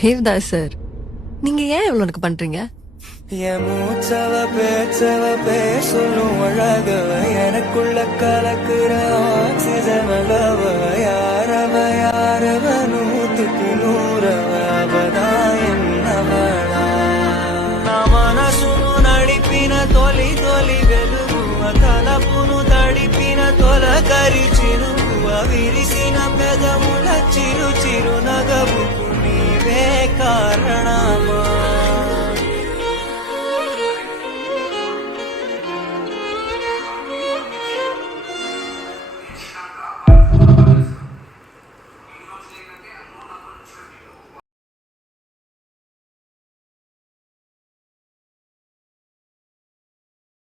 Devdas sir, நீங்க ஏன் இவ்வளவு எனக்கு பண்றீங்க? என் மூச்சவ பேச்சவ பேசலும் அழகவ எனக்குள்ள கலக்குற ஆக்சிஜன் அளவ யாரவ நூத்துக்கு நூறவ அவதான் என்னவளா మనసును నడిపిన తొలి వెలుగువ తలపును తడిపిన తొలకరి చిరుకువ విరిసిన పెదముల చిరు నగవుకు నీవే కారణమా